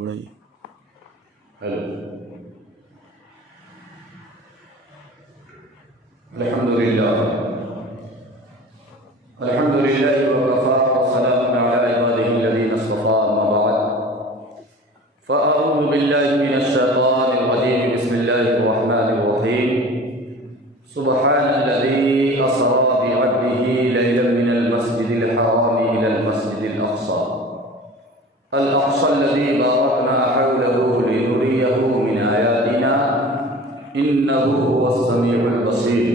بڑھائی. الحمدللہ وکفى وسلام علی عباده الذین اصطفى اما بعد فاعوذ باللہ من الشیطان الرجیم بسم اللہ الرحمن الرحیم سبحان الذی اسرى بعبده لیلا من المسجد الحرام الى المسجد الاقصى الذي باركنا حوله لنريه من آیاتنا انه هو السمیع البصیر.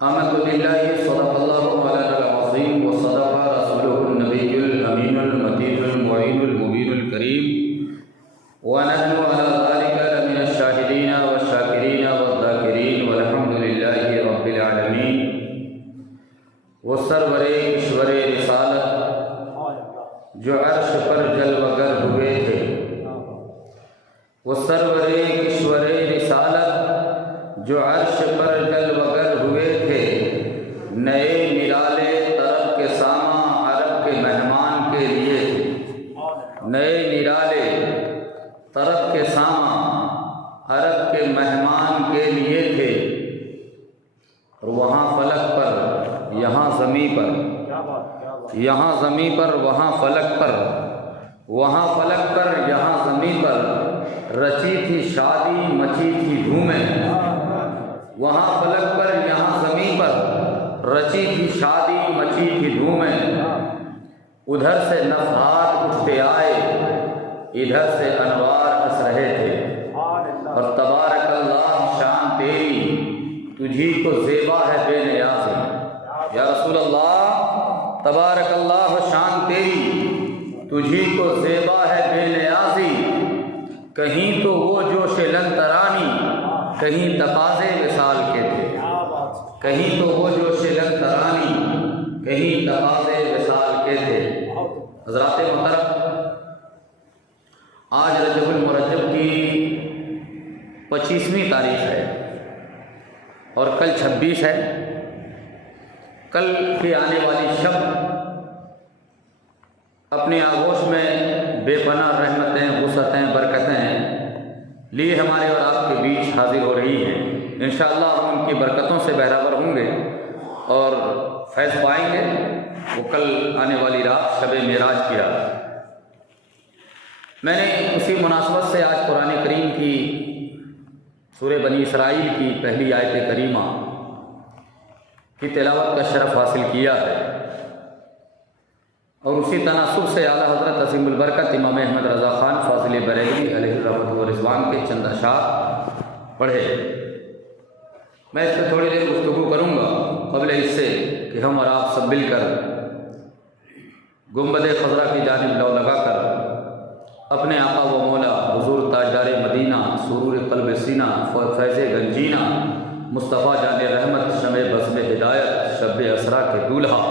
آمنت بالله صدق الله مولانا العظيم وصدق رسوله النبي الأمين المتين المعين المبين الكريم ونحن على ذلك لمن الشاهدين والشاكرين والذاكرين والحمد لله رب العالمين. وہ اشور رسالت جو عرش پر جلوگر ہوئے تھے، وہ سرور اشور رسالت جو عرش پر جلوگر ہوئے تھے، نئے نرالے طرب کے ساماں عرب کے مہمان کے لیے تھے. نئے نرالے طرب کے ساماں عرب کے مہمان کے لیے تھے، اور وہاں فلک پر یہاں زمیں پر، یہاں زمیں پر وہاں فلک پر، وہاں فلک پر یہاں زمیں پر رچی تھی شادی مچی تھی دھومیں. وہاں فلک پر یہاں زمیں پر رچی تھی شادی مچی تھی دھومیں. ادھر سے نفحات اٹھتے آئے، ادھر سے انوار ہنس رہے تھے. اور تبارک اللہ شان تیری، تجھی کو زیبا ہے بے نیازی. یا رسول اللہ تبارک اللہ شان تیری، تجھی کو زیبا ہے بے نیازی. کہیں تو وہ جوش لن ترانی، کہیں تقاضے وصال کے تھے. کہیں تو وہ جوش لن ترانی، کہیں تقاضے وصال کے تھے. حضرات محترم، آج رجب المرجب کی 25ویں تاریخ ہے اور کل 26 ہے. کل کی آنے والی شب اپنی آغوش میں بے پناہ رحمتیں، وسعتیں، برکتیں لیے ہمارے اور آپ کے بیچ حاضر ہو رہی ہیں. انشاءاللہ ہم ان کی برکتوں سے بہرہور ہوں گے اور فیض پائیں گے. وہ کل آنے والی رات شب معراج کی رات. میں نے اسی مناسبت سے آج قرآن کریم کی سورہ بنی اسرائیل کی پہلی آیت کریمہ کی تلاوت کا شرف حاصل کیا ہے، اور اسی تناسب سے اعلیٰ حضرت عظیم البرکت امام احمد رضا خان فاضل بریلوی علیہ الرحمۃ و رضوان کے چند اشعار پڑھے. میں اس پہ تھوڑی دیر گفتگو کروں گا قبل اس سے کہ ہم اور آپ سب مل کر گنبد خضرا کی جانب لو لگا کر اپنے آقا و مولا حضور تاجدار مدینہ سرور قلب سینہ فیض گنجینہ مصطفیٰ جان رحمت شمع بزم ہدایت شب اسرا کے دولہا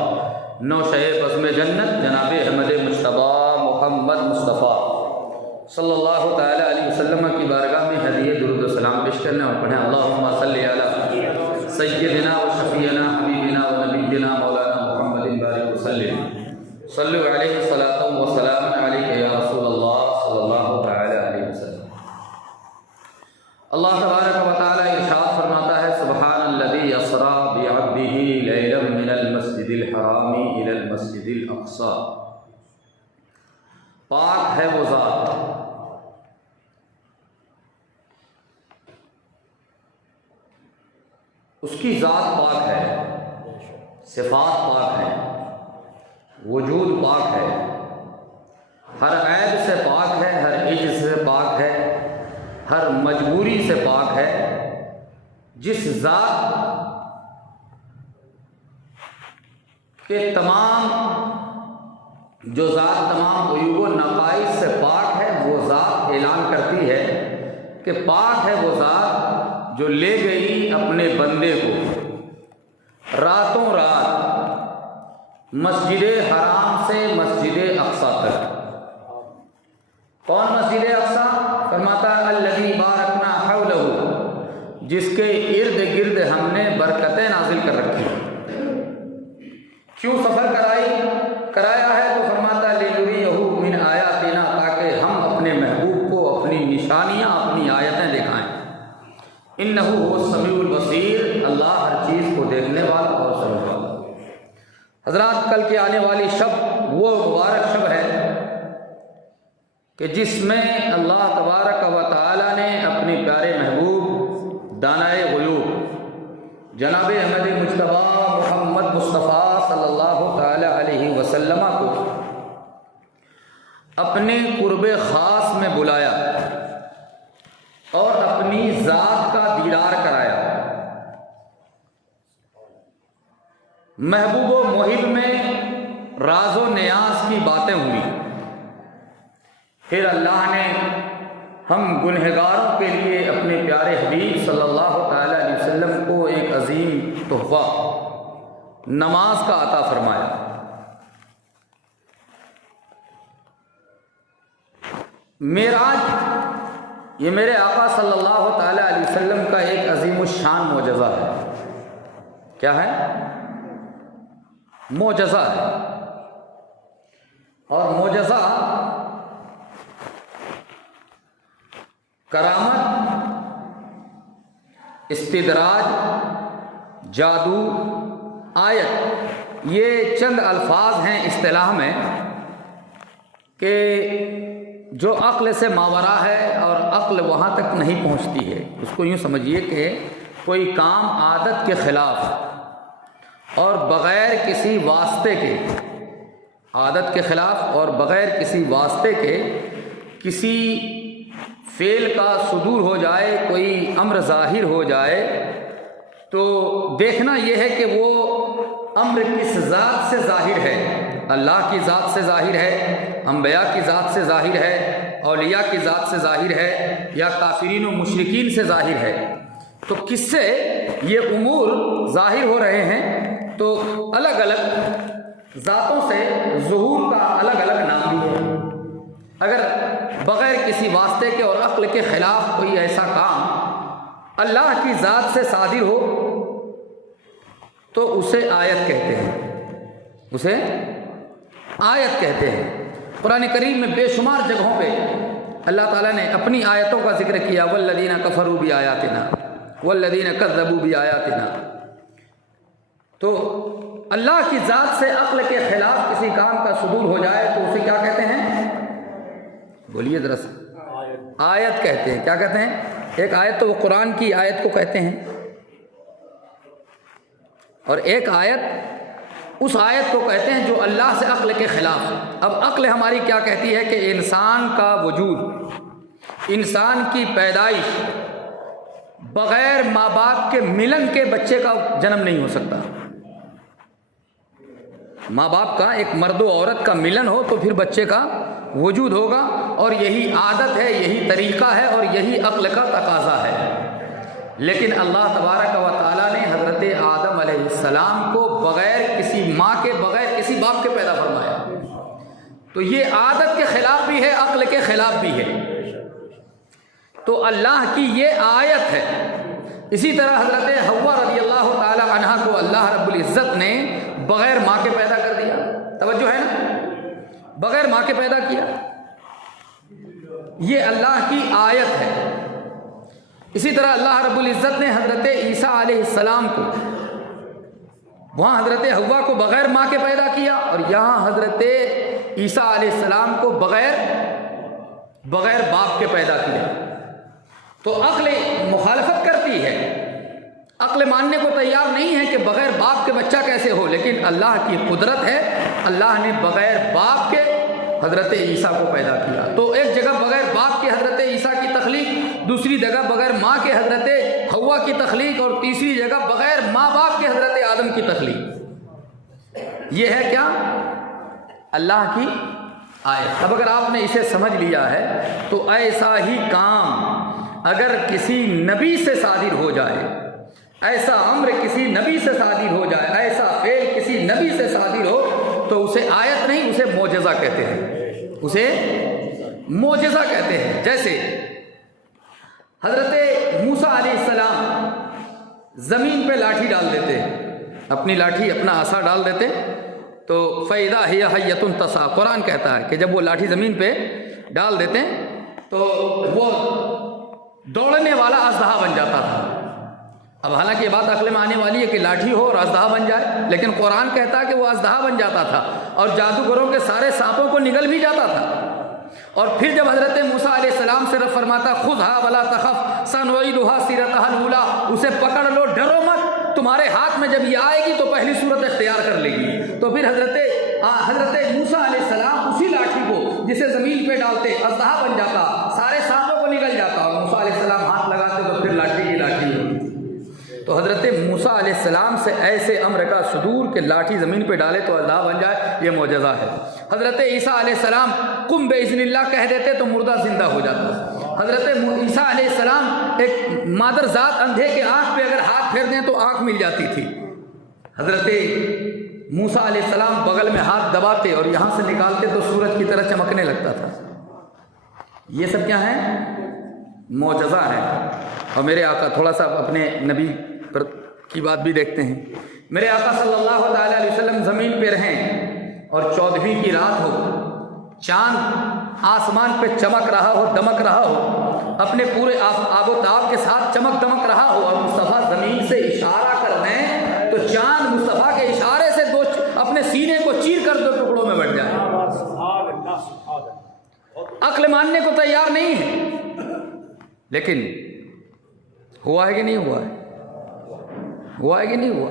نوشہ بزم جنت جناب احمد مجتبیٰ محمد مصطفیٰ صلی اللہ تعالیٰ علیہ وسلم کی بارگاہ میں ہدیہ درود و سلام پیش کرنے اور پڑھیں اللہم صلی علی سیدنا و شفیعنا حبیبنا و نبینا مولانا محمد بارک وسلم صلو علیہ صلاۃ و سلام علیک یا رسول اللہ صلی اللہ تعالیٰ علیہ وسلم. اللہ تبارک و تعالیٰ ارشاد فرماتا ہے سبحان الذی اسریٰ بعبدہ لیلا من المسجد الحرام الی المسجد الاقصی. پاک ہے وہ ذات، اس کی ذات پاک ہے، صفات پاک ہے، وجود پاک ہے، ہر عیب سے پاک ہے، ہر عجز سے پاک ہے، ہر مجبوری سے پاک ہے. جس ذات کے جو ذات تمام عیوب و نقائص سے پاک ہے، وہ ذات اعلان کرتی ہے کہ پاک ہے وہ ذات جو لے گئی اپنے بندے کو راتوں رات مسجد حرام سے مسجد اقصی تک. کون مسجد اقصی؟ فرماتا ہے الذی بارکنا حولہ، جس کے ارد گرد ہم نے برکتیں نازل کر رکھی. کیوں سفر کرایا ہے؟ تو فرماتا لنریہ من آیاتنا نشانیاں، اپنی آیتیں دکھائیں۔ انہ هو السمیع البصیر، اللہ ہر چیز کو دیکھنے والا اور سننے والا۔ حضرات، کل کی آنے والی شب وہ مبارک شب ہے کہ جس میں اللہ تبارک و تعالی نے اپنے پیارے محبوب دانائے غیوب جناب احمد مجتبیٰ محمد مصطفیٰ صلی اللہ تعالی علیہ وسلم کو اپنے قرب خاص میں بلایا اور اپنی ذات کا دیدار کرایا۔ محبوب و محب میں راز و نیاز کی باتیں ہوئی۔ پھر اللہ نے ہم گنہگاروں کے لیے اپنے پیارے حبیب صلی اللہ تعالی علیہ وسلم کو ایک عظیم تحفہ نماز کا عطا فرمایا۔ معراج یہ میرے آقا صلی اللہ تعالی علیہ وسلم کا ایک عظیم الشان معجزہ ہے۔ کیا ہے؟ معجزہ ہے۔ اور معجزہ کرامت، استدراج، جادو، آیت، یہ چند الفاظ ہیں اصطلاح میں کہ جو عقل سے ماورا ہے اور عقل وہاں تک نہیں پہنچتی ہے۔ اس کو یوں سمجھیے کہ کوئی کام عادت کے خلاف اور بغیر کسی واسطے کے، عادت کے خلاف اور بغیر کسی واسطے کے کسی فعل کا صدور ہو جائے، کوئی امر ظاہر ہو جائے، تو دیکھنا یہ ہے کہ وہ امر کس ذات سے ظاہر ہے۔ اللہ کی ذات سے ظاہر ہے، انبیاء کی ذات سے ظاہر ہے، اولیاء کی ذات سے ظاہر ہے، یا کافرین و مشرکین سے ظاہر ہے۔ تو کس سے یہ امور ظاہر ہو رہے ہیں؟ تو الگ الگ ذاتوں سے ظہور کا الگ الگ نام بھی ہے۔ اگر بغیر کسی واسطے کے اور عقل کے خلاف کوئی ایسا کام اللہ کی ذات سے صادر ہو تو اسے آیت کہتے ہیں، اسے آیت کہتے ہیں۔ قرآن کریم میں بے شمار جگہوں پہ اللہ تعالیٰ نے اپنی آیتوں کا ذکر کیا، والذین کفروا بآیاتنا والذین کذبوا بآیاتنا۔ تو اللہ کی ذات سے عقل کے خلاف کسی کام کا صدور ہو جائے تو اسے کیا کہتے ہیں؟ بولیے ذرا سے۔ آیت کہتے ہیں۔ کیا کہتے ہیں؟ ایک آیت تو وہ قرآن کی آیت کو کہتے ہیں، اور ایک آیت اس آیت کو کہتے ہیں جو اللہ سے عقل کے خلاف۔ اب عقل ہماری کیا کہتی ہے کہ انسان کا وجود، انسان کی پیدائش بغیر ماں باپ کے ملن کے بچے کا جنم نہیں ہو سکتا۔ ماں باپ کا، ایک مرد و عورت کا ملن ہو تو پھر بچے کا وجود ہوگا، اور یہی عادت ہے، یہی طریقہ ہے، اور یہی عقل کا تقاضا ہے۔ لیکن اللہ تبارک و تعالیٰ نے حضرت آدم علیہ السلام کو بغیر کسی ماں کے، بغیر کسی باپ کے پیدا فرمایا۔ تو یہ عادت کے خلاف بھی ہے، عقل کے خلاف بھی ہے۔ تو اللہ کی یہ آیت ہے۔ اسی طرح حضرت حوا رضی اللہ تعالی عنہا کو اللہ رب العزت نے بغیر ماں کے پیدا کر دیا۔ توجہ ہے نا؟ بغیر ماں کے پیدا کیا۔ یہ اللہ کی آیت ہے۔ اسی طرح اللہ رب العزت نے حضرت عیسیٰ علیہ السلام کو، وہاں حضرت حوا کو بغیر ماں کے پیدا کیا، اور یہاں حضرت عیسیٰ علیہ السلام کو بغیر باپ کے پیدا کیا۔ تو عقل مخالفت کرتی ہے، عقل ماننے کو تیار نہیں ہے کہ بغیر باپ کے بچہ کیسے ہو، لیکن اللہ کی قدرت ہے، اللہ نے بغیر باپ کے حضرت عیسیٰ کو پیدا کیا۔ تو ایک جگہ بغیر باپ کے حضرت عیسیٰ کی تخلیق، دوسری جگہ بغیر ماں کے حضرت حوا کی تخلیق، اور تیسری جگہ بغیر ماں باپ کے حضرت آدم کی تخلیق۔ یہ ہے کیا؟ اللہ کی آیت۔ اب اگر آپ نے اسے سمجھ لیا ہے تو ایسا ہی کام اگر کسی نبی سے صادر ہو جائے، ایسا امر کسی نبی سے صادر ہو جائے، ایسا فعل کسی نبی سے صادر ہو تو اسے آیت نہیں، اسے معجزہ کہتے ہیں، اسے معجزہ کہتے ہیں۔ جیسے حضرت موسیٰ علیہ السلام زمین پہ لاٹھی ڈال دیتے، اپنی لاٹھی، اپنا عصا ڈال دیتے تو فَإِذَا هِيَ حَيَّةٌ تَسْعَىٰ، قرآن کہتا ہے کہ جب وہ لاٹھی زمین پہ ڈال دیتے تو وہ دوڑنے والا اژدہا بن جاتا تھا۔ اب حالانکہ یہ بات عقل میں آنے والی ہے کہ لاٹھی ہو اور اژدہا بن جائے، لیکن قرآن کہتا ہے کہ وہ اژدہا بن جاتا تھا اور جادوگروں کے سارے سانپوں کو نگل بھی جاتا تھا۔ اور پھر جب حضرت موسیٰ علیہ السلام سے رب فرماتا خذھا ولا تخف سنعیدھا سیرتھا الاولی، اسے پکڑ لو ڈرو مت، تمہارے ہاتھ میں جب یہ آئے گی تو پہلی صورت اختیار کر لے گی۔ تو پھر حضرت موسیٰ علیہ السلام اسی لاٹھی کو جسے زمین پہ ڈالتے اژدہا بن جاتا، سارے سانپوں کو نگل جاتا، اور موسیٰ علیہ السلام ہاتھ لگاتے تو پھر لاٹھی کی لاٹھی ہوتی۔ تو حضرت موسیٰ علیہ السلام سے ایسے امر کا صدور کہ لاٹھی زمین پہ ڈالے تو اژدہا بن جائے، یہ معجزہ ہے۔ حضرت عیسیٰ علیہ السلام قم باذن اللہ کہہ دیتے تو مردہ زندہ ہو جاتا۔ حضرت عیسیٰ علیہ السلام ایک مادر ذات اندھے کے آنکھ پہ اگر ہاتھ پھیر دیں تو آنکھ مل جاتی تھی۔ حضرت موسیٰ علیہ السلام بغل میں ہاتھ دباتے اور یہاں سے نکالتے تو سورج کی طرح چمکنے لگتا تھا۔ یہ سب کیا ہے؟ معجزہ ہے۔ اور میرے آقا، تھوڑا سا اپنے نبی پر کی بات بھی دیکھتے ہیں۔ میرے آقا صلی اللہ تعالیٰ علیہ وسلم زمین پہ رہیں اور 14ویں کی رات ہو، چاند آسمان پہ چمک رہا ہو، دمک رہا ہو، اپنے پورے آب و تاب کے ساتھ چمک دمک رہا ہو، اور مصطفیٰ زمین سے اشارہ کر دیں تو چاند مصطفیٰ کے اشارے سے اپنے سینے کو چیر کر 2 ٹکڑوں میں بٹ جائے۔ عقل ماننے کو تیار نہیں ہے، لیکن ہوا ہے کہ نہیں ہوا ہے؟ ہوا ہے کہ نہیں ہوا؟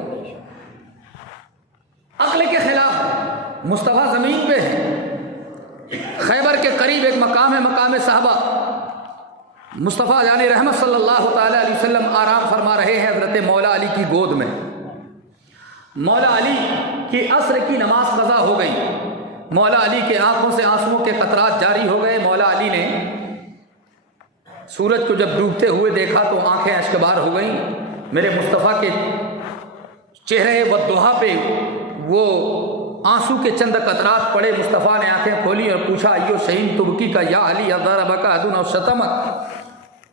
عقل کے خلاف مصطفیٰ زمین پہ ہے۔ خیبر کے قریب ایک مقام ہے، مقام صحابہ۔ مصطفیٰ یعنی رحمت صلی اللہ تعالیٰ علیہ وسلم آرام فرما رہے ہیں حضرت مولا علی کی گود میں۔ مولا علی کی عصر کی نماز قضا ہو گئی، مولا علی کے آنکھوں سے آنسوؤں کے قطرات جاری ہو گئے۔ مولا علی نے سورج کو جب ڈوبتے ہوئے دیکھا تو آنکھیں اشکبار ہو گئیں۔ میرے مصطفیٰ کے چہرے والضحیٰ پہ وہ آنسو کے چند قطرات پڑے۔ مصطفیٰ نے آنکھیں کھولی اور پوچھا ایو شہین تبکی کا یا علی ضربک احد او شتمک،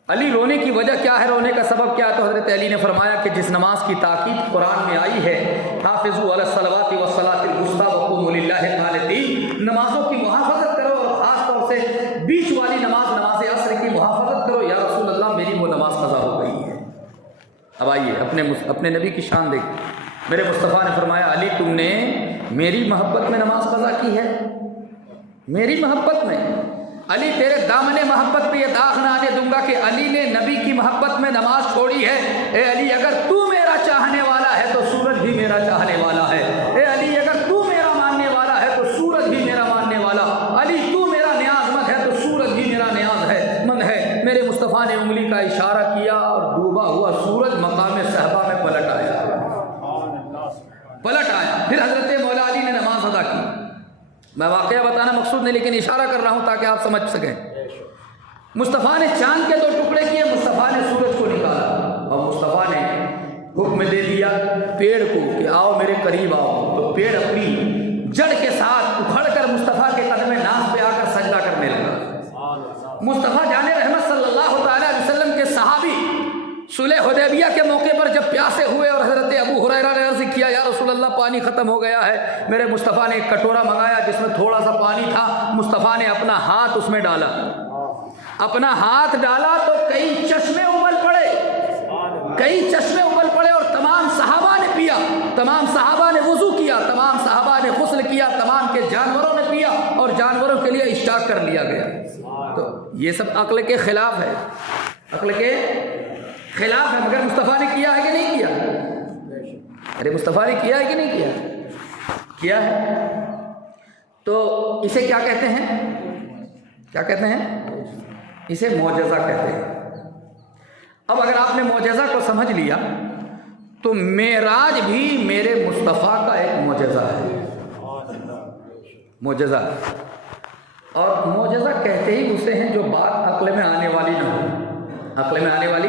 علی رونے کی وجہ کیا ہے، رونے کا سبب کیا ہے؟ تو حضرت علی نے فرمایا کہ جس نماز کی تاکید قرآن میں آئی ہے حافظوا علی الصلوات والصلاۃ الوسطی وقوموا للہ قانتین، نمازوں کی محافظت کرو اور خاص طور سے بیچ والی نماز عصر کی محافظت کرو۔ یا رسول اللہ میری وہ نماز قضا ہو گئی ہے۔ اب آئیے اپنے نبی کی شان دیکھیں۔ میرے مصطفیٰ نے فرمایا علی تم نے میری محبت میں نماز قضا کی ہے، میری محبت میں۔ علی تیرے دامن محبت پہ یہ داغ نہ آنے دوں گا کہ علی نے نبی کی محبت میں نماز چھوڑی ہے۔ اے علی اگر تو میرا چاہنے والا ہے تو سورج بھی میرا چاہنے والا ہے۔ اے علی اگر تو میرا ماننے والا ہے تو سورج بھی میرا ماننے والا۔ علی تو میرا نیاز مند ہے تو سورج بھی میرا نیاز ہے مند ہے۔ میرے مصطفیٰ نے انگلی کا اشارہ کیا اور ڈوبا ہوا سورج مقام صحابہ میں پلٹ آیا۔ پھر حضرت مولا علی نے نماز ادا کی۔ میں واقعہ بتانا مقصود نہیں، لیکن اشارہ کر رہا ہوں تاکہ آپ سمجھ سکیں۔ مصطفیٰ نے چاند کے 2 ٹکڑے کیے، مصطفیٰ نے سورج کو نکالا اور مصطفیٰ نے حکم دے دیا پیڑ کو کہ آؤ میرے قریب آؤ۔ تو پیڑ اپنی جڑ کے ساتھ اکھڑ کر مصطفیٰ کے قدم ناز پہ آ کر سجدہ کرنے لگا۔ مصطفیٰ جان رحمت صلی اللہ تعالیٰ علیہ وسلم کے صحابی صلح حدیبیہ کے موقع پر جب پیاسے ہوئے اور حضرت ابو ہریرہ نے عرض کیا یا رسول اللہ پانی ختم ہو گیا ہے، میرے مصطفیٰ نے ایک کٹورا منگایا جس میں تھوڑا سا پانی تھا۔ مصطفیٰ نے اپنا ہاتھ اس میں ڈالا، اپنا ہاتھ ڈالا تو کئی چشمے ابل پڑے اور تمام صحابہ نے پیا، تمام صحابہ نے وضو کیا، تمام صحابہ نے غسل کیا، تمام کے جانوروں نے پیا اور جانوروں کے لیے اشتاق کر لیا گیا۔ تو یہ سب عقل کے خلاف ہے، عقل کے خلاف ہے، مگر مصطفیٰ نے کیا ہے کہ نہیں کیا؟ ارے مصطفیٰ نے کیا ہے کہ نہیں کیا؟ کیا ہے۔ تو اسے کیا کہتے ہیں؟ کیا کہتے ہیں؟ اسے معجزہ کہتے ہیں۔ اب اگر آپ نے معجزہ کو سمجھ لیا تو معراج بھی میرے مصطفیٰ کا ایک معجزہ ہے، معجزہ۔ اور معجزہ کہتے ہی اسے ہیں جو بات عقل میں آنے والی نہ ہو، عقل میں آنے والی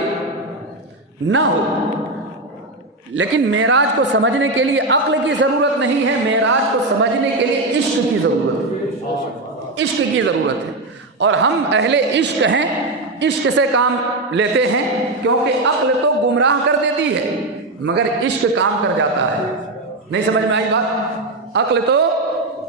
نہ ہو۔ لیکن معراج کو سمجھنے کے لیے عقل کی ضرورت نہیں ہے، معراج کو سمجھنے کے لیے عشق کی ضرورت ہے، عشق کی ضرورت ہے۔ اور ہم اہل عشق ہیں، عشق سے کام لیتے ہیں، کیونکہ عقل تو گمراہ کر دیتی ہے مگر عشق کام کر جاتا ہے۔ نہیں سمجھ میں آئی بات؟ عقل تو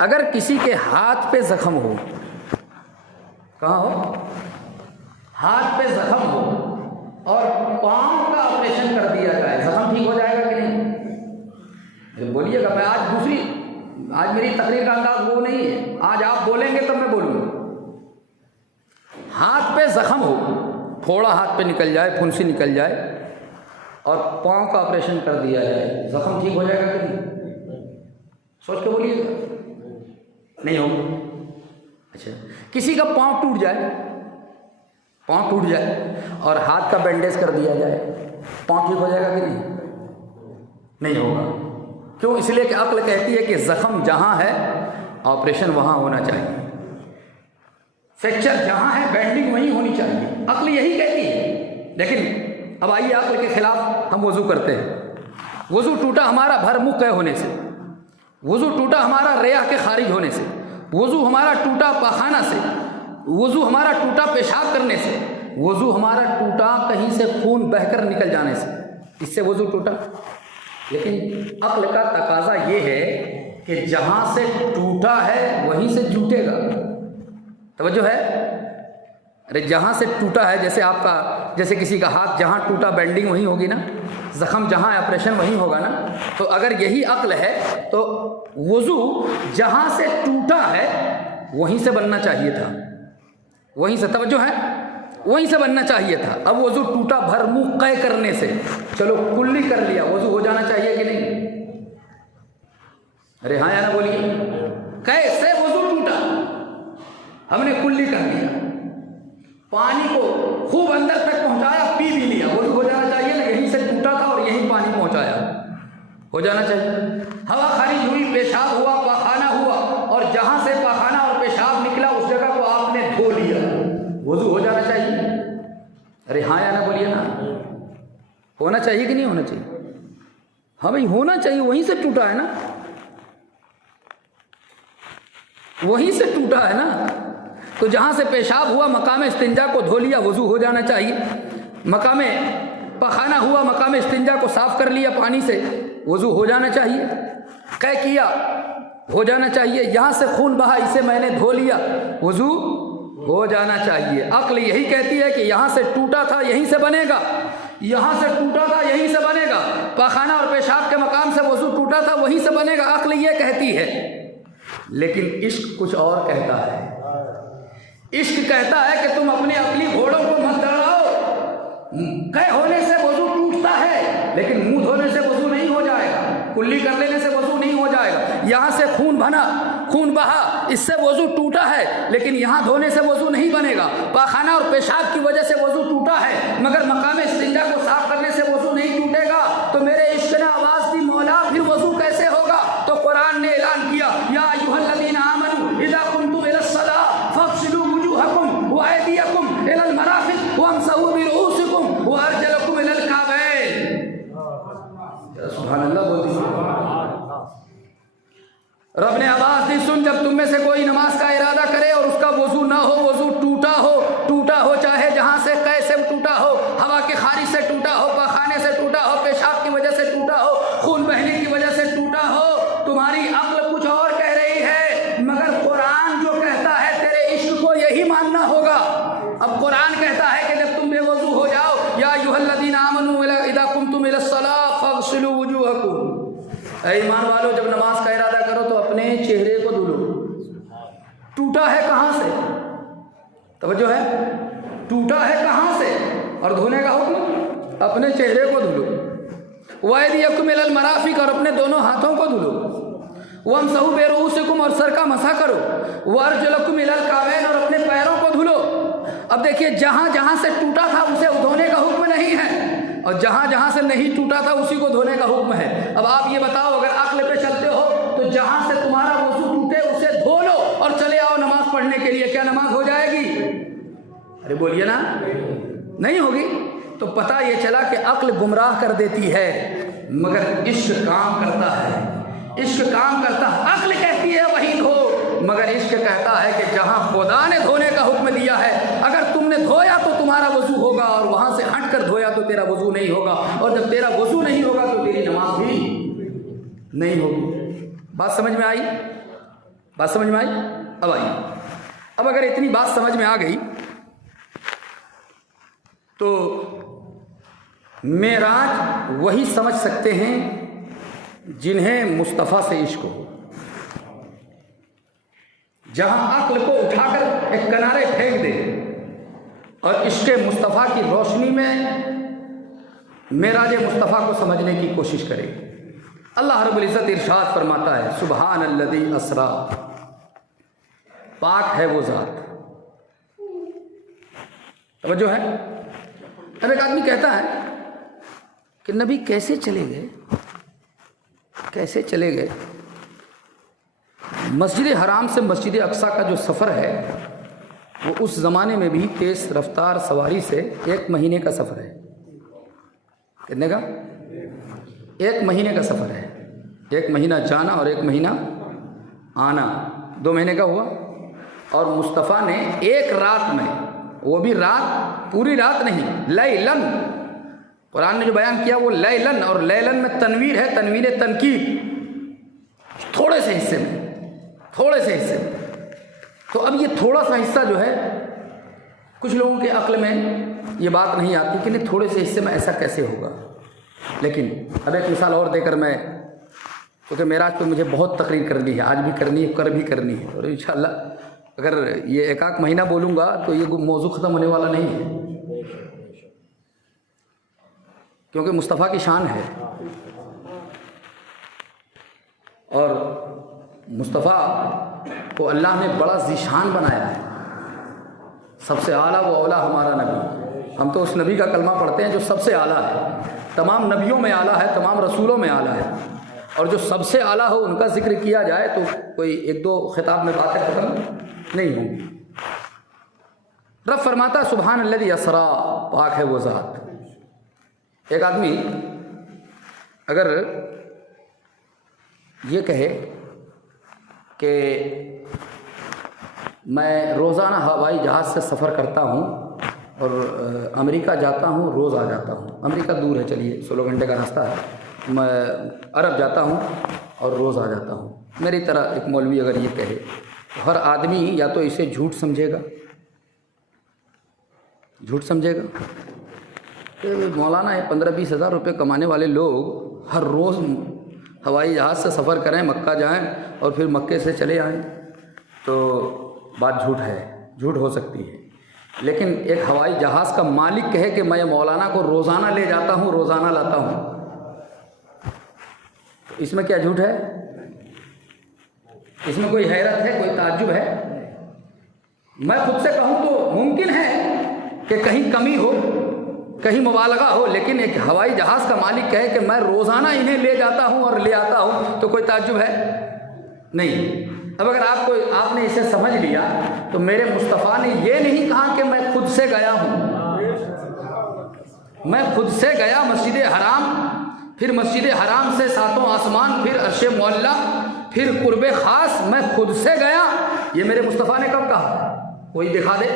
اگر کسی کے ہاتھ پہ زخم ہو، کہاں ہو؟ ہاتھ پہ زخم ہو اور پاؤں کا آپریشن کر دیا جائے، زخم ٹھیک ہو جائے گا کہ نہیں؟ بولیے گا. میں آج میری تقریر کا انداز وہ نہیں ہے، آج آپ بولیں گے تب میں بولوں گا. ہاتھ پہ زخم ہو، پھوڑا ہاتھ پہ نکل جائے، پھنسی نکل جائے اور پاؤں کا آپریشن کر دیا جائے، زخم ٹھیک ہو جائے گا کہ نہیں؟ سوچ کے بولیے گا. نہیں ہوگا. اچھا، کسی کا پاؤں ٹوٹ جائے اور ہاتھ کا بینڈیج کر دیا جائے، پاؤں ٹھیک ہو جائے گا کہ نہیں ہوگا. کیوں؟ اس لیے کہ عقل کہتی ہے کہ زخم جہاں ہے آپریشن وہاں ہونا چاہیے، فریکچر جہاں ہے بینڈنگ وہیں ہونی چاہیے. عقل یہی کہتی ہے. لیکن اب آئیے عقل کے خلاف ہم وضو کرتے ہیں. وضو ٹوٹا ہمارا بھر منہ قے ہونے سے، وضو ٹوٹا ہمارا ریح کے خارج ہونے سے، وضو ہمارا ٹوٹا پاخانہ سے، وضو ہمارا ٹوٹا پیشاب کرنے سے، وضو ہمارا ٹوٹا کہیں سے خون بہہ کر نکل جانے سے، اس سے وضو ٹوٹا. لیکن عقل کا تقاضا یہ ہے کہ جہاں سے ٹوٹا ہے وہیں سے جوٹے گا. توجہ ہے؟ ارے جہاں سے ٹوٹا ہے، جیسے کسی کا ہاتھ جہاں ٹوٹا بینڈنگ وہیں ہوگی نا، زخم جہاں ہے آپریشن وہیں ہوگا نا. تو اگر یہی عقل ہے تو وضو جہاں سے ٹوٹا ہے وہیں سے بننا چاہیے تھا، وہیں سے. توجہ ہے؟ وہیں سے بننا چاہیے تھا. اب وضو ٹوٹا بھر منہ قے کرنے سے، چلو کلی کر لیا، وضو ہو جانا چاہیے کہ نہیں؟ ارے ہاں یا نہ بولیے. کیسے وضو ٹوٹا؟ ہم نے کلی کر لیا، پانی کو خوب اندر تک پہنچایا، پی بھی لیا، وضو ہو جانا چاہیے نا. یہیں سے ٹوٹا تھا اور یہیں پانی پہنچایا، ہو جانا چاہیے. ہوا خارج ہوئی، پیشاب ہوا، پاخانہ ہوا، اور جہاں سے پاخانہ اور پیشاب نکلا اس جگہ کو آپ نے دھو لیا، وضو ہو جانا چاہیے. ارے ہاں یا نہ بولیے نا. ہونا چاہیے کہ نہیں ہونا چاہیے؟ ہاں بھائی ہونا چاہیے، وہیں سے ٹوٹا ہے نا، وہیں سے ٹوٹا ہے نا. تو جہاں سے پیشاب ہوا مقام استنجا کو دھو لیا، وضو ہو جانا چاہیے. مقام پخانہ ہوا، مقام استنجا کو صاف کر لیا پانی سے، وضو ہو جانا چاہیے. قے کیا، ہو جانا چاہیے. یہاں سے خون بہا، اسے میں نے دھو لیا، وضو ہو جانا چاہیے. عقل یہی کہتی ہے کہ یہاں سے ٹوٹا تھا یہیں سے بنے گا، یہاں سے ٹوٹا تھا یہیں سے بنے گا، پاخانہ اور پیشاب کے مقام سے وضو ٹوٹا تھا وہیں سے بنے گا. عقل یہ کہتی ہے. لیکن عشق کچھ اور کہتا ہے. عشق کہتا ہے کہ تم اپنے عقلی گھوڑوں کو مت دوڑاؤ. قے ہونے سے وضو ٹوٹتا ہے لیکن منہ دھونے سے وضو نہیں ہو جائے گا، کلی کر لینے سے وضو نہیں ہو جائے گا. یہاں سے خون بہا، اس سے وضو ٹوٹا ہے لیکن یہاں دھونے سے وضو نہیں بنے گا. پاخانہ اور پیشاب کی وجہ سے وضو ٹوٹا ہے مگر مقام استنجا کو صاف کرنے سے وضو نہیں ٹوٹے گا. تو میرے عشق نے آواز دی، مولا پھر وضو کیسے ہوگا؟ تو قرآن نے اعلان کیا، یا ایھا الذین آمنوا اذا قمتم الی الصلاۃ فاغسلوا وجوہکم وایدیکم الی المرافق وامسحوا برؤوسکم وارجلکم الی الکعبین. سبحان اللہ بولتے ہیں. رب نے آواز دی، سن جب تم میں سے کوئی نماز کا ارادہ کرے اور اس کا وضو نہ ہو، وضو ٹوٹا ہو چاہے جہاں سے قے سے ٹوٹا ہو، ہوا کے خارج سے ٹوٹا ہو، پاخانے سے ٹوٹا ہو، پیشاب کی وجہ سے ٹوٹا ہو، خون بہنے کی وجہ سے ٹوٹا ہو. تمہاری عقل کچھ اور کہہ رہی ہے مگر قرآن جو کہتا ہے تیرے عشق کو یہی ماننا ہوگا. اب قرآن کہتا ہے کہ جب تم بے وضو ہو جاؤ، یا ایھا الذین آمنوا اذا قمتم الی الصلاۃ فاغسلوا وجوہکم، اے ایمان والو جب نماز کا ارادہ کرو تو اپنے چہرے کو دھو لو. ٹوٹا ہے کہاں سے؟ توجہ ہے؟ ٹوٹا ہے کہاں سے اور دھونے کا حکم؟ اپنے چہرے کو دھو لو. وایدیکم الی المرافق، اور اپنے دونوں ہاتھوں کو دھو لو. وامسحوا برؤوسکم، اور سر کا مسح کرو. وارجلکم الی الکعبین، اور اپنے پیروں کو دھو لو. اب دیکھیے جہاں جہاں سے ٹوٹا تھا اسے دھونے کا حکم نہیں ہے اور جہاں جہاں سے نہیں ٹوٹا تھا اسی کو دھونے کا حکم ہے. اب آپ یہ بتاؤ، اگر عقل پہ چلتے ہو تو جہاں سے تمہارا وضو ٹوٹے اسے دھو لو اور چلے آؤ نماز پڑھنے کے لیے، کیا نماز ہو جائے گی؟ ارے بولیے نا، نہیں ہوگی. تو پتہ یہ چلا کہ عقل گمراہ کر دیتی ہے مگر عشق کام کرتا ہے. عشق کام کرتا ہے. عقل کہتی ہے وہیں دھو مگر عشق کہتا ہے کہ جہاں خدا نے دھونے کا حکم دیا ہے اگر تم نے دھویا تو تمہارا وضو ہوگا اور وہاں سے ہٹ کر دھویا تو تیرا وضو نہیں ہوگا، اور جب تیرا وضو نہیں ہوگا تو تیری نماز بھی نہیں ہوگی. بات سمجھ میں آئی؟ بات سمجھ میں آئی؟ اب آئیے، اب اگر اتنی بات سمجھ میں آ گئی تو معراج وہی سمجھ سکتے ہیں جنہیں مصطفیٰ سے عشق ہو، جہاں عقل کو اٹھا کر ایک کنارے پھینک دے اور عشق مصطفیٰ کی روشنی میں معراج مصطفیٰ کو سمجھنے کی کوشش کرے۔ اللہ رب العزت ارشاد فرماتا ہے سبحان الذی اسرا، پاک ہے وہ ذات۔ توجہ ہے؟ اب ایک آدمی کہتا ہے کہ نبی کیسے چلے گئے، کیسے چلے گئے؟ مسجد حرام سے مسجد اقصیٰ کا جو سفر ہے وہ اس زمانے میں بھی تیز رفتار سواری سے 1 مہینے کا سفر ہے۔ کتنے کا؟ 1 مہینے کا سفر ہے۔ 1 مہینہ جانا اور 1 مہینہ آنا، 2 مہینے کا ہوا۔ اور مصطفیٰ نے 1 رات میں، وہ بھی رات، پوری رات نہیں، لیلن، قرآن نے جو بیان کیا وہ لیلن، اور لیلن میں تنویر ہے، تنویر تنکیر، تھوڑے سے حصے میں، تھوڑے سے حصے میں۔ تو اب یہ تھوڑا سا حصہ جو ہے کچھ لوگوں کے عقل میں یہ بات نہیں آتی کہ نہیں تھوڑے سے حصے میں ایسا کیسے ہوگا۔ لیکن اب ایک مثال اور دے کر میں، کیونکہ معراج پہ مجھے بہت تقریر کرنی ہے، آج بھی کرنی ہے، کر بھی کرنی ہے، اور انشاءاللہ اگر یہ 1 مہینہ بولوں گا تو یہ موضوع ختم ہونے والا نہیں ہے، کیونکہ مصطفیٰ کی شان ہے۔ اور مصطفیٰ کو اللہ نے بڑا ذیشان بنایا ہے، سب سے اعلیٰ و اولیٰ ہمارا نبی۔ ہم تو اس نبی کا کلمہ پڑھتے ہیں جو سب سے اعلیٰ ہے، تمام نبیوں میں اعلیٰ ہے، تمام رسولوں میں اعلیٰ ہے، اور جو سب سے اعلیٰ ہو ان کا ذکر کیا جائے تو کوئی 1-2 خطاب میں باتیں ختم نہیں ہوں گی۔ رب فرماتا سبحان الذی اسرا، پاک ہے وہ ذات۔ ایک آدمی اگر یہ کہے کہ میں روزانہ ہوائی جہاز سے سفر کرتا ہوں اور امریکہ جاتا ہوں، روز آ جاتا ہوں، امریکہ دور ہے، چلیے 16 گھنٹے کا راستہ ہے، میں عرب جاتا ہوں اور روز آ جاتا ہوں، میری طرح ایک مولوی اگر یہ کہے تو ہر آدمی یا تو اسے جھوٹ سمجھے گا، جھوٹ سمجھے گا کہ مولانا ہے 15-20 ہزار روپے کمانے والے لوگ ہر روز ہوائی جہاز سے سفر کریں، مکہ جائیں اور پھر مکے سے چلے آئیں، تو بات جھوٹ ہے، جھوٹ ہو سکتی ہے۔ لیکن ایک ہوائی جہاز کا مالک کہے کہ میں مولانا کو روزانہ لے جاتا ہوں، روزانہ لاتا ہوں، اس میں کیا جھوٹ ہے؟ اس میں کوئی حیرت ہے، کوئی تعجب ہے؟ میں خود سے کہوں تو ممکن ہے کہ کہیں کمی ہو، کہیں مبالغہ ہو، لیکن ایک ہوائی جہاز کا مالک کہے کہ میں روزانہ انہیں لے جاتا ہوں اور لے آتا ہوں تو کوئی تعجب ہے؟ نہیں۔ اب اگر آپ نے اسے سمجھ لیا تو میرے مصطفیٰ نے یہ نہیں کہا کہ میں خود سے گیا ہوں، میں خود سے گیا مسجد حرام، پھر مسجد حرام سے 7 آسمان، پھر عرش معلیٰ، پھر قرب خاص، میں خود سے گیا، یہ میرے مصطفیٰ نے کب کہا؟ کوئی دکھا دے،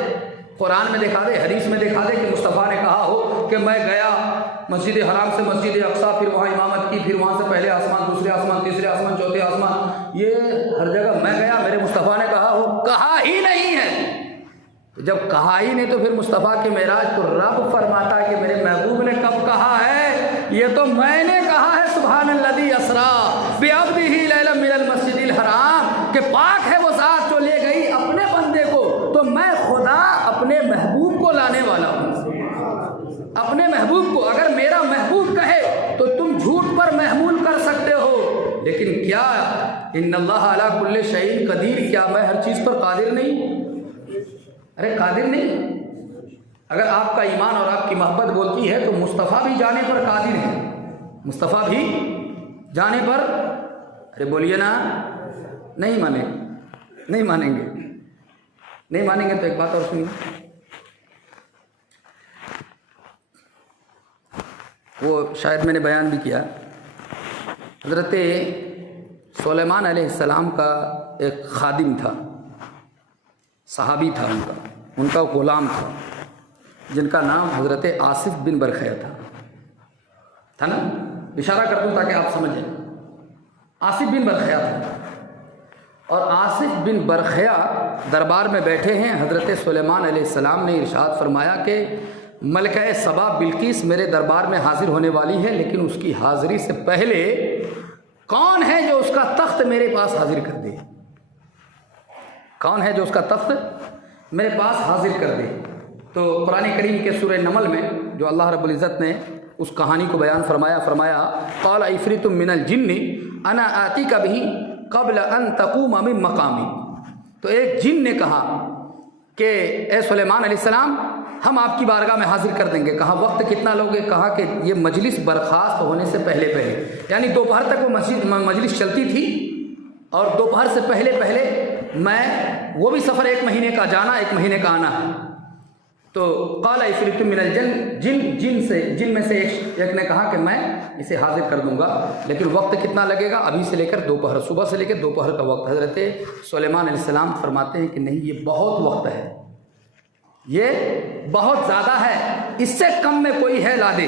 قرآن میں دکھا دے، حدیث میں دکھا دے کہ مصطفیٰ نے کہا ہو کہ میں گیا مسجد حرام سے مسجد اقصیٰ، پھر وہاں امامت کی، پھر وہاں سے پہلے آسمان، دوسرے آسمان، تیسرے آسمان، چوتھے آسمان، یہ ہر جگہ میں گیا، میرے مصطفیٰ نے کہا ہو؟ کہا ہی نہیں ہے۔ جب کہا ہی نہیں تو پھر مصطفیٰ کی معراج تو رب فرماتا ہے کہ میرے محبوب نے کب کہا ہے؟ یہ تو میں نے کہا ہے، سبحان الذی اسرا بعبدہ لیلا من المسجد الحرام، کہ پاک ہے وہ ذات جو لے گئی اپنے بندے کو، تو میں خدا اپنے محبوب کو لانے والا ہوں، اپنے محبوب کو۔ اگر میرا محبوب کہے تو تم جھوٹ پر محمول کر سکتے ہو، لیکن کیا ان اللہ علی کل شیء قدیر، کیا میں ہر چیز پر قادر نہیں؟ ارے قادر نہیں۔ اگر آپ کا ایمان اور آپ کی محبت بولتی ہے تو مصطفیٰ بھی جانے پر قادر ہے، مصطفیٰ بھی جانے پر، ارے بولیے نا، نہیں مانیں، نہیں مانیں گے، نہیں مانیں گے تو ایک بات اور سنیے، وہ شاید میں نے بیان بھی کیا، حضرت سلیمان علیہ السلام کا ایک خادم تھا، صحابی تھا، ان کا غلام تھا، جن کا نام حضرت آصف بن برخیہ تھا نا، اشارہ کر دوں تاکہ آپ سمجھیں، آصف بن برخیہ تھا۔ اور آصف بن برخیا دربار میں بیٹھے ہیں. حضرت سلیمان علیہ السلام نے ارشاد فرمایا کہ ملکہ سبا بلقیس میرے دربار میں حاضر ہونے والی ہے، لیکن اس کی حاضری سے پہلے کون ہے جو اس کا تخت میرے پاس حاضر کر دے؟ کون ہے جو اس کا تخت میرے پاس حاضر کر دے؟ تو قرآن کریم کے سورہ نمل میں جو اللہ رب العزت نے اس کہانی کو بیان فرمایا قال عفریت من الجن انا آتیک بہ قبل ان تقوم من مقامی. تو ایک جن نے کہا کہ اے سلیمان علیہ السلام ہم آپ کی بارگاہ میں حاضر کر دیں گے. کہا وقت کتنا لوگے؟ کہا کہ یہ مجلس برخاست ہونے سے پہلے یعنی دوپہر تک وہ مجلس چلتی تھی، اور دوپہر سے پہلے میں وہ بھی سفر 1 مہینے کا جانا 1 مہینے کا آنا ہے. تو قال عفریت من الجن جن میں سے ایک نے کہا کہ میں اسے حاضر کر دوں گا، لیکن وقت کتنا لگے گا؟ ابھی سے لے کر دوپہر، صبح سے لے کر دوپہر کا وقت. حضرت سلیمان علیہ السلام فرماتے ہیں کہ نہیں، یہ بہت وقت ہے، یہ بہت زیادہ ہے، اس سے کم میں کوئی ہے لا دے.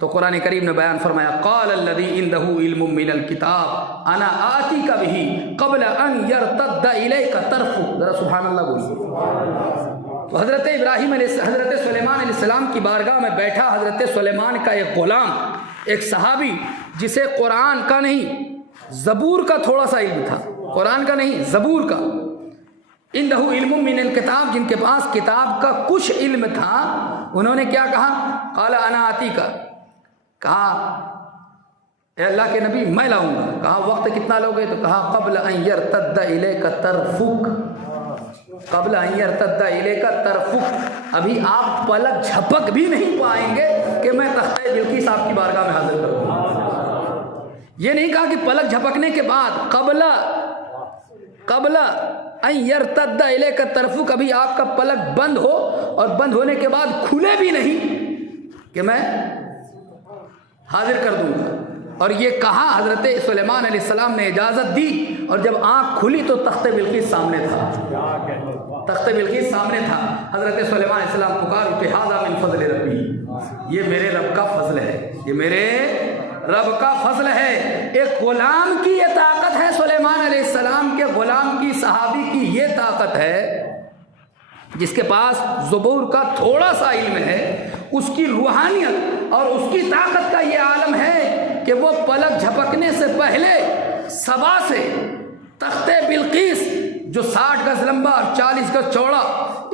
تو قرآن کریم نے بیان فرمایا قال الذی عنده علم من الکتاب انا آتیک بہ قبل ان یرتد الیک طرفک. ذرا سبحان اللہ بولیے. تو حضرت سلیمان علیہ السلام کی بارگاہ میں بیٹھا حضرت سلیمان کا ایک غلام، ایک صحابی جسے قرآن کا نہیں زبور کا تھوڑا سا علم تھا، قرآن کا نہیں زبور کا. عنده علم من الکتاب، جن کے پاس کتاب کا کچھ علم تھا، انہوں نے کیا کہا؟ قال انا آتیک، کہا اے اللہ کے نبی میں لاؤں گا. کہا وقت کتنا لوگے؟ تو کہا قبل ان یرتد الیک طرفک، قبل ان یرتد الیک طرفک، ابھی آپ پلک جھپک بھی نہیں پائیں گے کہ میں تختہ بلقیس آپ کی بارگاہ میں حاضر کروں گا. یہ نہیں کہا کہ پلک جھپکنے کے بعد، قبل ان یرتد الیک طرفک، ابھی آپ کا پلک بند ہو اور بند ہونے کے بعد کھلے بھی نہیں کہ میں حاضر کر دوں گا. اور یہ کہا حضرت سلیمان علیہ السلام نے اجازت دی، اور جب آنکھ کھلی تو تخت بلقیس سامنے تھا، تخت بلقیس سامنے تھا. حضرت سلیمان علیہ السلام پکار اٹھے ھذا من فضل ربی، یہ میرے رب کا فضل ہے، یہ میرے رب کا فضل ہے. ایک غلام کی یہ طاقت ہے، سلیمان علیہ السلام کے غلام کی، صحابی کی یہ طاقت ہے، جس کے پاس زبور کا تھوڑا سا علم ہے، اس کی روحانیت اور اس کی طاقت کا یہ عالم ہے کہ وہ پلک جھپکنے سے پہلے سبا سے تخت بلقیس جو 60 گز لمبا اور 40 گز چوڑا،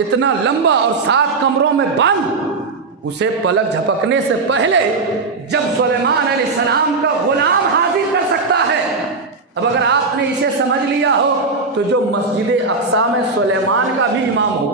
اتنا لمبا اور 7 کمروں میں بند، اسے پلک جھپکنے سے پہلے جب سلیمان علیہ السلام کا غلام حاضر کر سکتا ہے. اب اگر آپ نے اسے سمجھ لیا ہو تو جو مسجد اقصی میں سلیمان کا بھی امام ہو،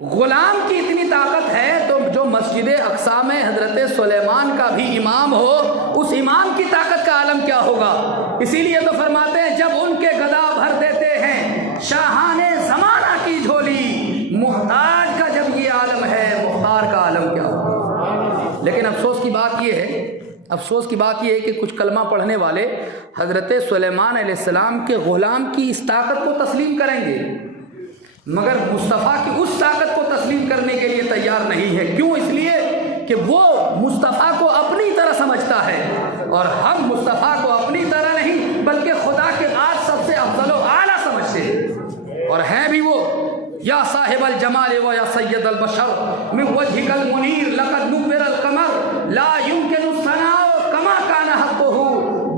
غلام کی اتنی طاقت ہے تو جو مسجد اقصی میں حضرت سلیمان کا بھی امام ہو، اس امام کی طاقت کا عالم کیا ہوگا. اسی لیے تو فرماتے ہیں جب ان کے گدا بھر دیتے ہیں شاہان زمانہ کی جھولی، محتاج کا جب یہ عالم ہے، مختار کا عالم کیا ہوگا. لیکن افسوس کی بات یہ ہے کہ کچھ کلمہ پڑھنے والے حضرت سلیمان علیہ السلام کے غلام کی اس طاقت کو تسلیم کریں گے، مگر مصطفیٰ کی اس طاقت کو تسلیم کرنے کے لیے تیار نہیں ہے. کیوں؟ اس لیے کہ وہ مصطفیٰ کو اپنی طرح سمجھتا ہے، اور ہم مصطفیٰ کو اپنی طرح نہیں بلکہ خدا کے بعد سب سے افضل و اعلیٰ سمجھتے ہیں. اور ہیں بھی وہ یا صاحب الجمال و یا سید البشر من وجهک المنیر لقد نور القمر لا يمکن الثناء کما کان حقہ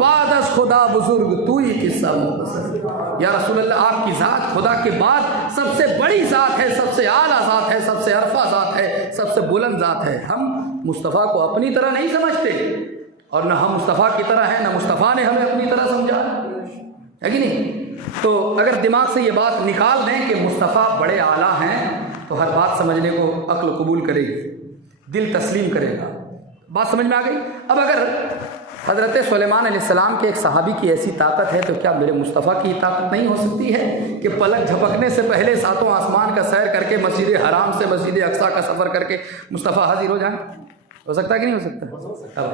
بعد از خدا بزرگ تو ہی قصہ مختصر. یا رسول اللہ آپ کی ذات خدا کے بعد سب سے بڑی ذات ہے، سب سے اعلیٰ ذات ہے، سب سے عرفہ ذات ہے، سب سے بلند ذات ہے. ہم مصطفیٰ کو اپنی طرح نہیں سمجھتے، اور نہ ہم مصطفیٰ کی طرح ہیں، نہ مصطفیٰ نے ہمیں اپنی طرح سمجھا ہے کہ نہیں. تو اگر دماغ سے یہ بات نکال دیں کہ مصطفیٰ بڑے اعلیٰ ہیں تو ہر بات سمجھنے کو عقل قبول کرے گی، دل تسلیم کرے گا. بات سمجھ میں آ گئی. اب اگر حضرت سلیمان علیہ السلام کے ایک صحابی کی ایسی طاقت ہے تو کیا میرے مصطفیٰ کی طاقت نہیں ہو سکتی ہے کہ پلک جھپکنے سے پہلے 7 آسمان کا سیر کر کے مسجد حرام سے مسجد اقصیٰ کا سفر کر کے مصطفیٰ حاضر ہو جائیں؟ ہو سکتا ہے کہ نہیں ہو سکتا؟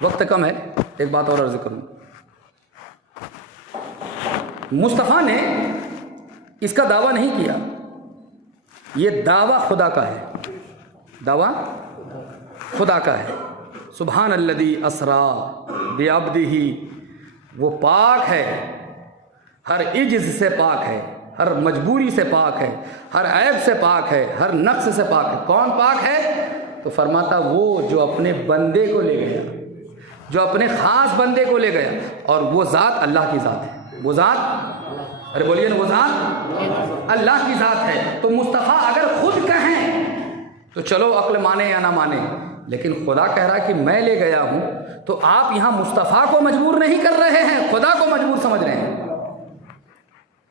وقت کم ہے، ایک بات اور عرض کروں. مصطفیٰ نے اس کا دعویٰ نہیں کیا، یہ دعویٰ خدا کا ہے، دعویٰ خدا کا ہے. سبحان الذی اسرا بعبدہ، وہ پاک ہے، ہر عجز سے پاک ہے، ہر مجبوری سے پاک ہے، ہر عیب سے پاک ہے، ہر نقص سے پاک ہے۔ کون پاک ہے؟ تو فرماتا وہ جو اپنے بندے کو لے گیا، جو اپنے خاص بندے کو لے گیا، اور وہ ذات اللہ کی ذات ہے۔ وہ ذات، ارے بولیے نا، وہ ذات اللہ کی ذات ہے۔ تو مصطفیٰ اگر خود کہیں تو چلو عقل مانے یا نہ مانے، لیکن خدا کہہ رہا کہ میں لے گیا ہوں، تو آپ یہاں مصطفیٰ کو مجبور نہیں کر رہے ہیں، خدا کو مجبور سمجھ رہے ہیں۔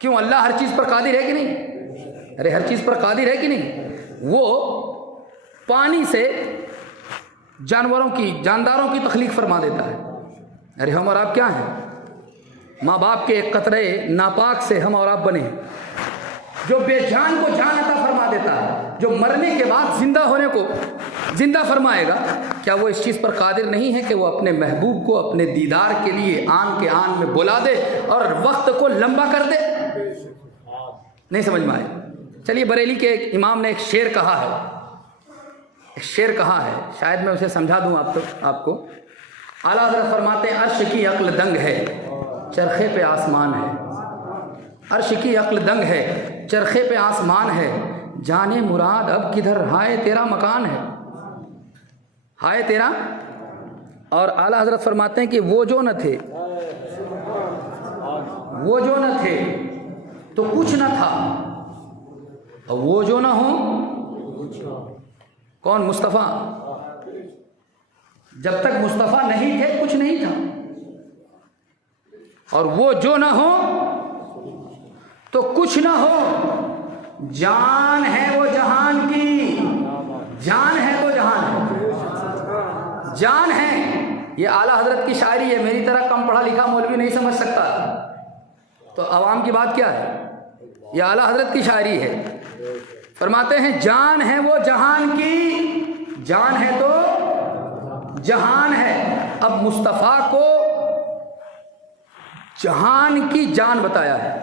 کیوں؟ اللہ ہر چیز پر قادر ہے کہ نہیں؟ ارے ہر چیز پر قادر ہے کہ نہیں؟ وہ پانی سے جانوروں کی، جانداروں کی تخلیق فرما دیتا ہے۔ ارے ہم اور آپ کیا ہیں؟ ماں باپ کے ایک قطرے ناپاک سے ہم اور آپ بنے، جو بے جان کو جان عطا فرما دیتا ہے، جو مرنے کے بعد زندہ ہونے کو زندہ فرمائے گا۔ کیا وہ اس چیز پر قادر نہیں ہے کہ وہ اپنے محبوب کو اپنے دیدار کے لیے آن کے آن میں بلا دے اور وقت کو لمبا کر دے؟ نہیں سمجھ میں آئے؟ چلیے، بریلی کے ایک امام نے ایک شعر کہا ہے، ایک شعر کہا ہے، شاید میں اسے سمجھا دوں آپ کو۔ اعلیٰ حضرت فرماتے ہیں عرش کی عقل دنگ ہے، چرخے پہ آسمان ہے۔ عرش کی عقل دنگ ہے، چرخے پہ آسمان ہے، جانے مراد اب کدھر، ہائے تیرا مکان ہے، ہائے تیرا۔ اور اعلیٰ حضرت فرماتے ہیں کہ وہ جو نہ تھے، وہ جو نہ تھے تو کچھ نہ تھا، اور وہ جو نہ ہوں، کون؟ مصطفیٰ۔ جب تک مصطفیٰ نہیں تھے کچھ نہیں تھا، اور وہ جو نہ ہو تو کچھ نہ ہو، جان ہے وہ جہان کی، جان ہے تو جہان ہے، جان ہے۔ یہ اعلیٰ حضرت کی شاعری ہے، میری طرح کم پڑھا لکھا مولوی نہیں سمجھ سکتا، تو عوام کی بات کیا ہے؟ یہ اعلیٰ حضرت کی شاعری ہے۔ فرماتے ہیں جان ہے وہ جہان کی، جان ہے تو جہان ہے۔ اب مصطفیٰ کو جہان کی جان بتایا ہے۔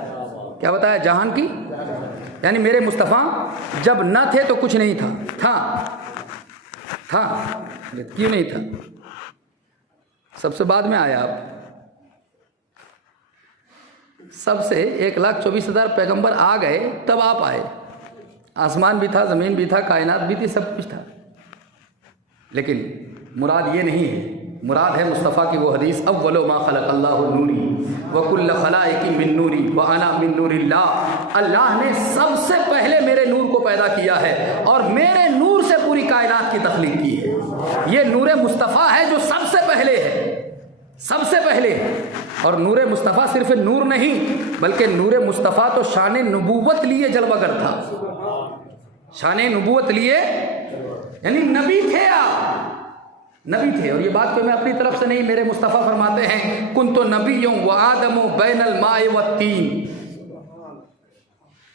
کیا بتایا؟ جہان کی، یعنی میرے مصطفیٰ جب نہ تھے تو کچھ نہیں تھا، تھا کیوں نہیں تھا؟ سب سے بعد میں آیا آپ، سب سے 1,24,000 پیغمبر آ گئے تب آپ آئے۔ آسمان بھی تھا، زمین بھی تھا، کائنات بھی تھی، سب کچھ تھا، لیکن مراد یہ نہیں ہے۔ مراد ہے مصطفیٰ کی وہ حدیث، اول ما خلق اللہ نوری وکل خلائق من نوری وانا من نور اللہ۔ اللہ نے سب سے پہلے میرے نور کو پیدا کیا ہے اور میرے نور سے پوری کائنات کی تخلیق کی ہے۔ یہ نور مصطفیٰ ہے جو سب سے پہلے ہے، سب سے پہلے ہے۔ اور نور مصطفیٰ صرف نور نہیں، بلکہ نور مصطفیٰ تو شان نبوت لیے جلوہ گر تھا، شان نبوت لیے، یعنی نبی تھے آپ، نبی تھے۔ اور یہ بات کوئی میں اپنی طرف سے نہیں، میرے مصطفیٰ فرماتے ہیں کنت نبی و آدم بین الماء والتین،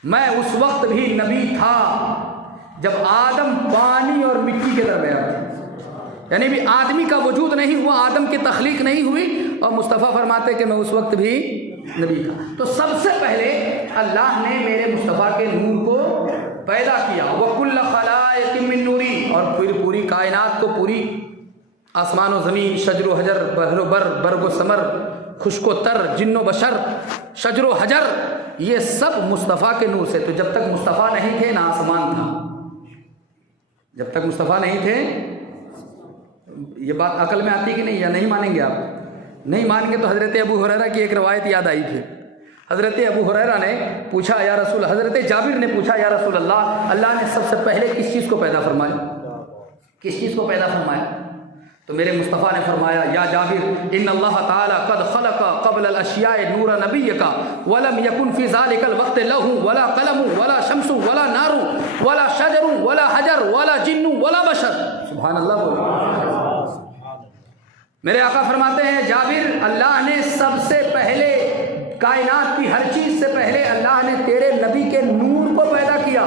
میں اس وقت بھی نبی تھا جب آدم پانی اور مٹی کے درمیان تھے، یعنی بھی آدمی کا وجود نہیں ہوا، آدم کی تخلیق نہیں ہوئی، اور مصطفیٰ فرماتے کہ میں اس وقت بھی نبی تھا۔ تو سب سے پہلے اللہ نے میرے مصطفیٰ کے نور کو پیدا کیا، وَكُلَّ خَلَائِقٍ مِّن نُورِي، اور پھر پوری کائنات کو، پوری آسمان و زمین، شجر و حجر، بحر و بر، برگ و ثمر، خشک و تر، جن و بشر، شجر و حجر، یہ سب مصطفیٰ کے نور سے۔ تو جب تک مصطفیٰ نہیں تھے نہ آسمان تھا، جب تک مصطفیٰ نہیں تھے۔ یہ بات عقل میں آتی کہ نہیں، یا نہیں مانیں گے آپ؟ نہیں مانیں گے تو حضرت ابو ہریرہ کی ایک روایت یاد آئی پھر۔ حضرت ابو ہریرہ نے پوچھا یا رسول، حضرت جابر نے پوچھا یا رسول اللہ، اللہ نے سب سے پہلے کس چیز کو پیدا فرمایا؟ کس چیز کو پیدا فرمایا؟ تو میرے مصطفیٰ نے فرمایا یا جابر ان اللہ تعالی قد خلق قبل الاشیاء نور نبیک ولم یکن فی ذلک الوقت لہ ولا قلم ولا شمس ولا نار ولا شجر ولا حجر ولا جن ولا بشر۔ سبحان اللہ بولو۔ میرے آقا فرماتے ہیں جابر، اللہ نے سب سے پہلے کائنات کی ہر چیز سے پہلے اللہ نے تیرے نبی کے نور کو پیدا کیا،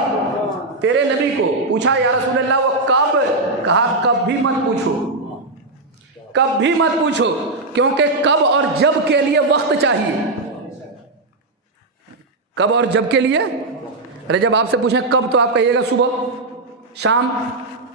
تیرے نبی کو۔ پوچھا یا رسول اللہ وہ کب؟ کہا کب بھی مت پوچھو، کب بھی مت پوچھو، کیونکہ کب اور جب کے لیے وقت چاہیے۔ کب اور جب کے لیے، ارے جب آپ سے پوچھیں کب تو آپ کہیے گا صبح، شام،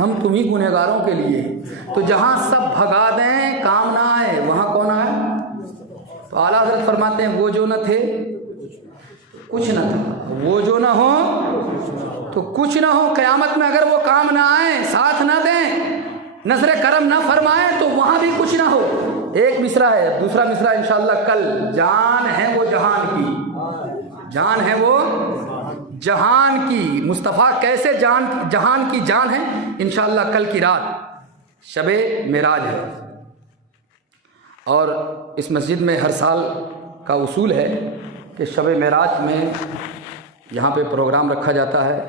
ہم تمہیں گنہگاروں کے لیے. تو جہاں سب بھگا دیں کام نہ آئے وہاں کون آئے؟ تو اعلیٰ حضرت فرماتے ہیں وہ جو نہ تھے کچھ نہ تھا، وہ جو نہ ہو تو کچھ نہ ہو. قیامت میں اگر وہ کام نہ آئیں، ساتھ نہ دیں، نظر کرم نہ فرمائیں تو وہاں بھی کچھ نہ ہو. ایک مصرع ہے، دوسرا مصرع انشاءاللہ کل. جان ہے وہ جہان کی، جان ہے وہ جہان کی. مصطفیٰ کیسے جہان کی جان ہے؟ انشاءاللہ کل کی رات شب معراج ہے. اور اس مسجد میں ہر سال کا اصول ہے کہ شب معراج میں یہاں پہ پروگرام رکھا جاتا ہے.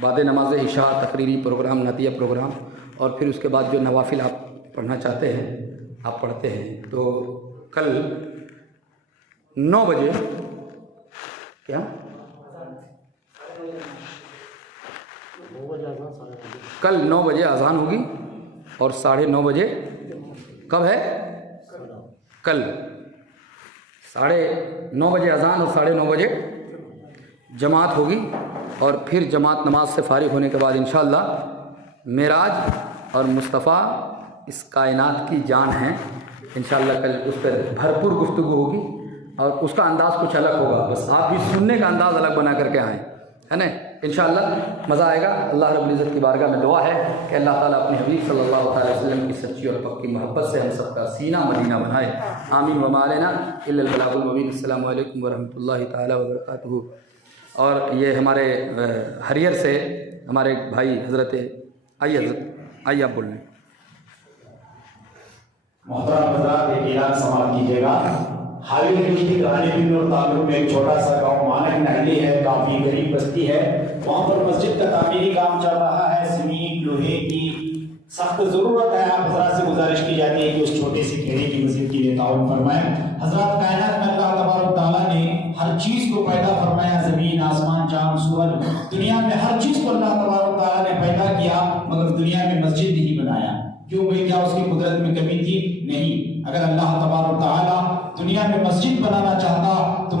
بعد نماز عشاء تقریری پروگرام، نعتیہ پروگرام، اور پھر اس کے بعد جو نوافل آپ پڑھنا چاہتے ہیں آپ پڑھتے ہیں. تو کل 9 بجے کیا کل 9 بجے اذان ہوگی اور 9:30 بجے کب ہے؟ کل 9:30 بجے اذان اور 9:30 بجے جماعت ہوگی. اور پھر جماعت نماز سے فارغ ہونے کے بعد انشاءاللہ معراج اور مصطفیٰ اس کائنات کی جان ہیں. انشاءاللہ کل اس پر بھرپور گفتگو ہوگی اور اس کا انداز کچھ الگ ہوگا. بس آپ بھی سننے کا انداز الگ بنا کر کے آئیں، ہے نا. انشاءاللہ مزہ آئے گا. اللہ رب العزت کی بارگاہ میں دعا ہے کہ اللہ تعالیٰ اپنے حبیب صلی اللہ علیہ وسلم کی سچی اور پکی محبت سے ہم سب کا سینہ مدینہ بنائے. آمین. وما علینا الا البلاغ المبین. السلام علیکم ورحمۃ اللہ تعالیٰ وبرکاتہ. اور یہ ہمارے ہریئر سے ہمارے بھائی حضرت آئیے آپ بول رہے ہیں. محترم حضرات ایک اعلان سماعت کیجیے گا. حاوی کی رانی بن اور تعلق میں ایک چھوٹا سا گاؤں مانک نہلی ہے، کافی غریب بستی ہے. وہاں پر مسجد کا تعمیری کام چل رہا ہے. سیمنٹ لوہے کی سخت ضرورت ہے. آپ حضرات سے گزارش کی جاتی ہے کہ اس چھوٹی سی کھیڑی کی مسجد کے لیے تعاون فرمائیں. حضرات کائنات میں اللہ تبارک و تعالیٰ نے ہر چیز کو پیدا فرمایا. زمین، آسمان، چاند، سورج، دنیا میں ہر چیز کو اللہ تبارک و تعالیٰ نے پیدا کیا، مگر دنیا میں مسجد نہیں بنایا. کیوں بھائی؟ کیا اس کی قدرت میں کمی تھی؟ نہیں. اگر اللہ تبارک و تعالیٰ دنیا میں مسجد بنانا چاہتا تو